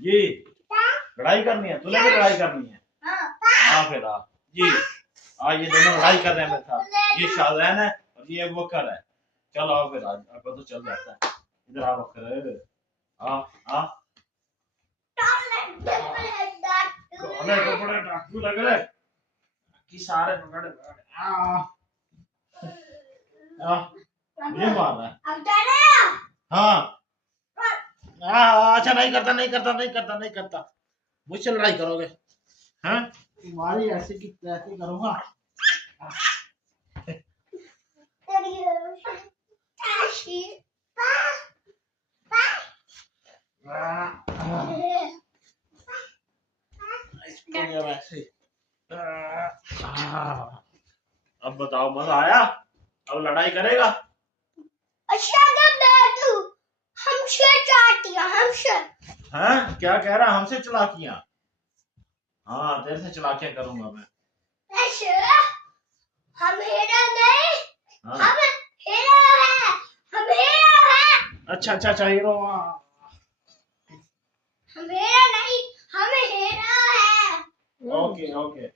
ये लड़ाई करनी है, तूने भी लड़ाई करनी है। हाँ फिर आ जी, ये दोनों लड़ाई कर रहे हैं मेरे साथ। ये शाहजैन है और ये अबू बकर है। चलो आओ फिर, आज अब तो चल जाता है। इधर आ बकर, आ कपड़े डाकू लग रहे कि सारे पकड़े ये मार रहा है। हाँ अच्छा, नहीं करता नहीं करता नहीं करता नहीं करता, मुझसे लड़ाई करोगे? हाँ तुम्हारी ऐसे की तैसे करूंगा। वैसे अब बताओ, मजा आया? अब लड़ाई करेगा? अच्छा हमसे चाटिया हमसे। हाँ क्या कह रहा, हमसे चलाकियां? हाँ तेरे से चलाकियां करूंगा मैं। ऐसे हम हीरो नहीं, हाँ। हम हीरो है, हम हीरो है। अच्छा अच्छा अच्छा, हीरो। हम हीरो नहीं, हम हीरो है। Okay okay.